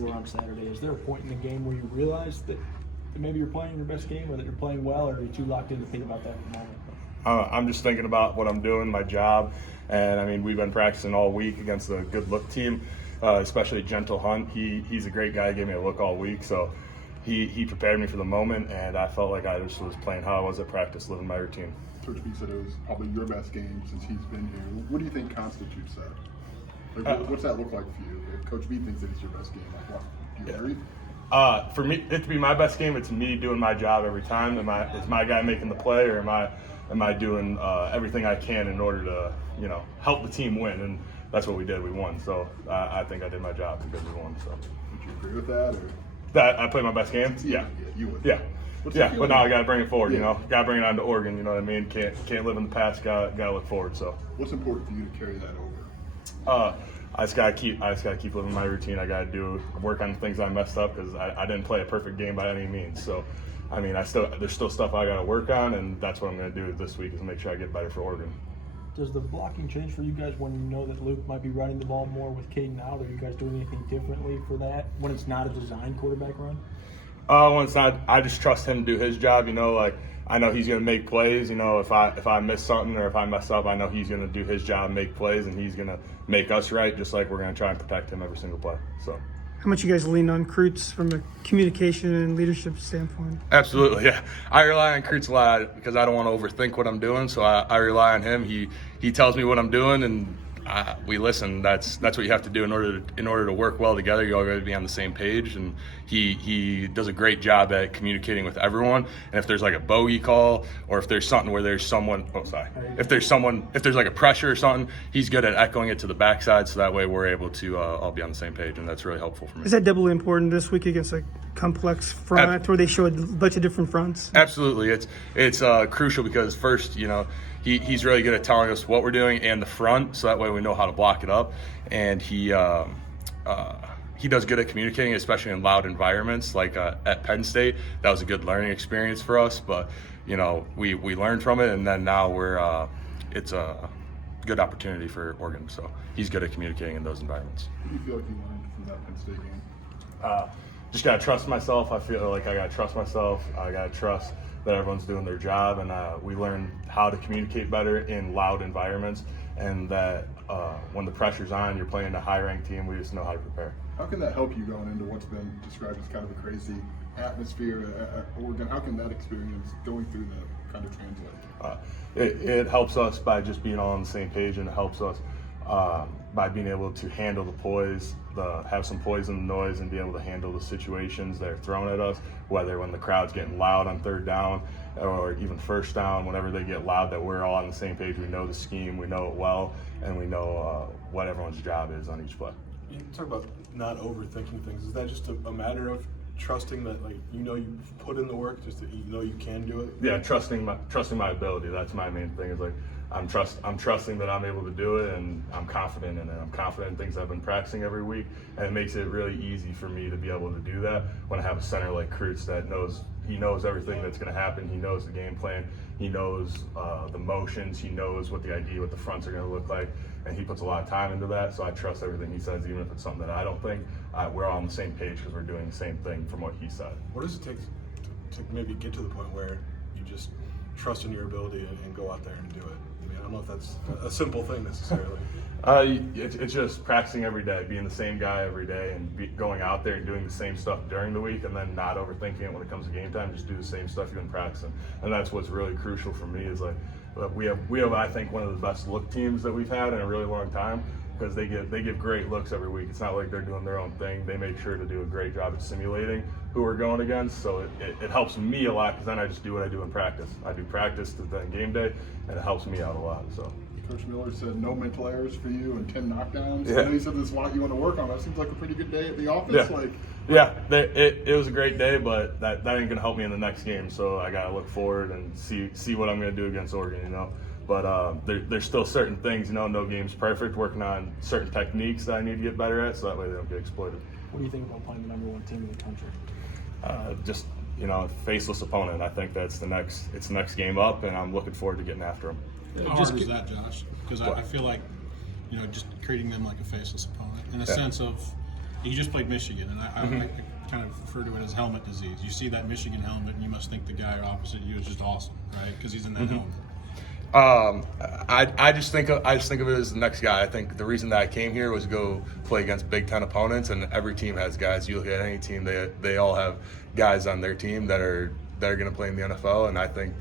were on Saturday. Is there a point in the game where you realize that maybe you're playing your best game or that you're playing well, or are you too locked in to think about that at the moment? I'm just thinking about what I'm doing, my job, and I mean we've been practicing all week against a good look team, especially Gentle Hunt. He's a great guy. He gave me a look all week, so he prepared me for the moment, and I felt like I just was playing how I was at practice, living my routine. Coach B said it was probably your best game since he's been here. What do you think constitutes that? Like, what's that look like for you? If Coach B thinks that it's your best game, like what? Do you agree? For me, it to be my best game, it's me doing my job every time. Is my guy making the play, or am I doing everything I can in order to help the team win? And that's what we did. We won. So I think I did my job because we won. So would you agree with that? Or? That I played my best game? Yeah. You would. Yeah. But now I got to bring it forward. Got to bring it on to Oregon. You know what I mean? Can't live in the past. Got to look forward. So what's important for you to carry that over? I just gotta keep living my routine. I gotta work on the things I messed up because I didn't play a perfect game by any means. So, I mean, there's still stuff I gotta work on, and that's what I'm gonna do this week is make sure I get better for Oregon. Does the blocking change for you guys when you know that Luke might be running the ball more with Caden out? Are you guys doing anything differently for that when it's not a designed quarterback run? When it's not, I just trust him to do his job. I know he's going to make plays. If I miss something or if I mess up, I know he's going to do his job, make plays, and he's going to make us right, just like we're going to try and protect him every single play. So. How much you guys lean on Kreutz from a communication and leadership standpoint? Absolutely, yeah. I rely on Kreutz a lot because I don't want to overthink what I'm doing, so I rely on him. He tells me what I'm doing, and we listen. That's what you have to do in order to work well together. You all got to be on the same page, and he does a great job at communicating with everyone. And if there's like a bogey call, or if there's something where there's someone, if there's like a pressure or something, he's good at echoing it to the backside, so that way we're able to all be on the same page, and that's really helpful for me. Is that doubly important this week against a complex front where they show a bunch of different fronts? Absolutely, it's crucial because first, he's really good at telling us what we're doing and the front, so that way we know how to block it up. And he does good at communicating, especially in loud environments like at Penn State. That was a good learning experience for us, but we learned from it, and then now it's a good opportunity for Oregon. So he's good at communicating in those environments. What do you feel like you learned from that Penn State game? Just gotta trust myself. I feel like I gotta trust myself. I gotta trust that everyone's doing their job, and we learn how to communicate better in loud environments, and that when the pressure's on, you're playing a high-ranked team, we just know how to prepare. How can that help you going into what's been described as kind of a crazy atmosphere at Oregon? How can that experience going through that kind of translate? It helps us by just being all on the same page, and it helps us by being able to handle the poise, have some poise in the noise, and be able to handle the situations that are thrown at us, whether when the crowd's getting loud on third down or even first down, whenever they get loud, that we're all on the same page. We know the scheme, we know it well, and we know what everyone's job is on each play. You talk about not overthinking things. Is that just a matter of trusting that, you've put in the work, just that you can do it? Yeah, trusting my ability. That's my main thing. Is I'm trusting that I'm able to do it, and I'm confident in it. I'm confident in things I've been practicing every week, and it makes it really easy for me to be able to do that when I have a center like Kreutz that knows everything that's going to happen. He knows the game plan. He knows the motions. He knows what the fronts are going to look like, and he puts a lot of time into that. So I trust everything he says, even if it's something that I don't think. We're all on the same page because we're doing the same thing from what he said. What does it take to maybe get to the point where you just trust in your ability and go out there and do it? I don't know if that's a simple thing necessarily. It's just practicing every day, being the same guy every day, and going out there and doing the same stuff during the week, and then not overthinking it when it comes to game time. Just do the same stuff you've been practicing, and that's what's really crucial for me. Is we have I think one of the best look teams that we've had in a really long time, because they give great looks every week. It's not like they're doing their own thing. They make sure to do a great job at simulating who we're going against. So it helps me a lot, because then I just do what I do in practice. I do practice to then game day, and it helps me out a lot. So. Coach Miller said no mental errors for you and 10 knockdowns. Yeah. I know you said this is what you want to work on. That seems like a pretty good day at the office. Yeah. It was a great day, but that ain't going to help me in the next game. So I got to look forward and see what I'm going to do against Oregon, But there's still certain things, no game's perfect, working on certain techniques that I need to get better at, so that way they don't get exploited. What do you think about playing the number one team in the country? Just, faceless opponent. I think it's the next game up, and I'm looking forward to getting after them. How hard is that, Josh? Because I feel like, just treating them like a faceless opponent in a sense of, he just played Michigan, and I kind of refer to it as helmet disease. You see that Michigan helmet, and you must think the guy opposite you is just awesome, right? Because he's in that helmet. I just think of it as the next guy. I think the reason that I came here was to go play against Big Ten opponents, and every team has guys. You look at any team, they all have guys on their team that are going to play in the NFL, and I think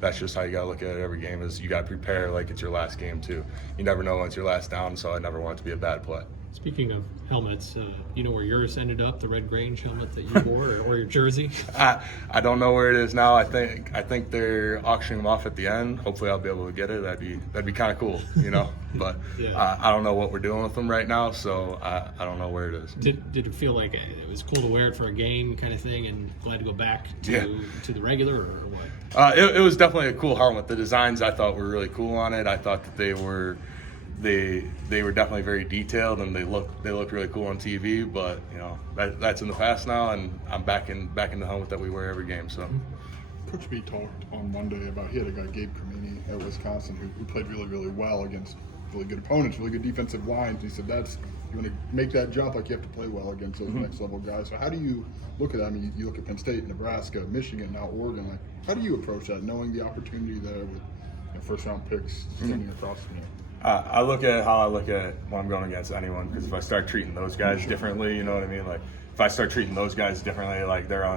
that's just how you got to look at it every game. Is you got to prepare like it's your last game too. You never know when it's your last down, so I never want it to be a bad play. Speaking of helmets, you know where yours ended up, the Red Grange helmet that you wore, or your jersey? I don't know where it is now. I think they're auctioning them off at the end. Hopefully, I'll be able to get it. That'd be kind of cool, you know. But Yeah. I don't know what we're doing with them right now, so I don't know where it is. Did it feel like it was cool to wear it for a game kind of thing, and glad to go back to the regular, or what? It was definitely a cool helmet. The designs I thought were really cool on it. I thought that they were definitely very detailed, and they looked really cool on TV. But you know, that's in the past now, and I'm back in the helmet that we wear every game. So. Coach B talked on Monday about he had a guy, Gabe Cremini, at Wisconsin who played really, really well against really good opponents, really good defensive lines. He said you want to make that jump, like you have to play well against those next level guys. So how do you look at that? I mean, you look at Penn State, Nebraska, Michigan, now Oregon. Like, how do you approach that, knowing the opportunity there with first round picks sitting across from you? I look at how I look at when I'm going against anyone, because if I start treating those guys differently, you know what I mean? Like, if I start treating those guys differently, like they're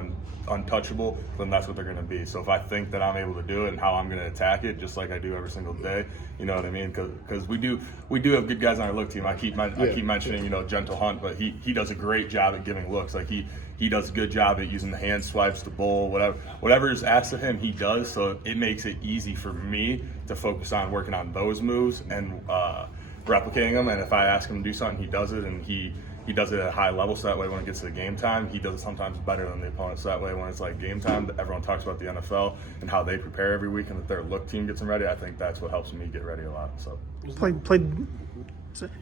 untouchable, then that's what they're going to be. So if I think that I'm able to do it and how I'm going to attack it, just like I do every single day, you know what I mean? Because we do have good guys on our look team. I keep mentioning, you know, Gentle Hunt, but he does a great job at giving looks. Like he does a good job at using the hand swipes, the bowl, whatever is asked of him, he does. So it makes it easy for me to focus on working on those moves and replicating them. And if I ask him to do something, he does it, and he does it at a high level, so that way when it gets to the game time, he does it sometimes better than the opponent. So that way when it's like game time, everyone talks about the NFL and how they prepare every week and that their look team gets them ready. I think that's what helps me get ready a lot. So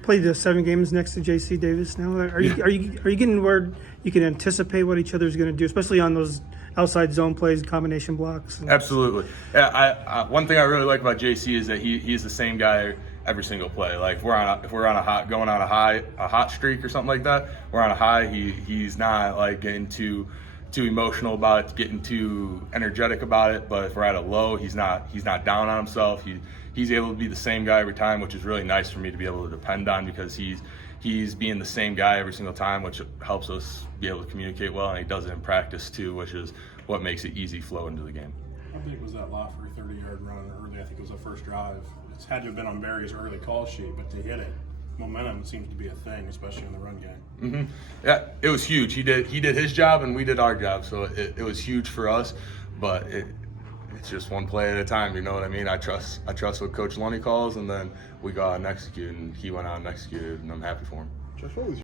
Played the 7 games next to JC Davis now. Are you getting where you can anticipate what each other's going to do, especially on those outside zone plays, combination blocks? Absolutely. Yeah, one thing I really like about JC is that he's the same guy every single play. Like if we're on a hot streak or something like that, we're on a high. He's not like getting too emotional about it, getting too energetic about it. But if we're at a low, he's not down on himself. He's able to be the same guy every time, which is really nice for me to be able to depend on, because he's being the same guy every single time, which helps us be able to communicate well, and he does it in practice too, which is what makes it easy flow into the game. How big was that Lafferty 30-yard run early? I think it was the first drive. It's had to have been on Barry's early call sheet, but to hit it, momentum seems to be a thing, especially in the run game. Mm-hmm. Yeah, it was huge. He did his job, and we did our job, so it was huge for us. But it's just one play at a time. You know what I mean? I trust what Coach Lunny calls, and then we go out and execute, and he went out and executed, and I'm happy for him. Josh, what was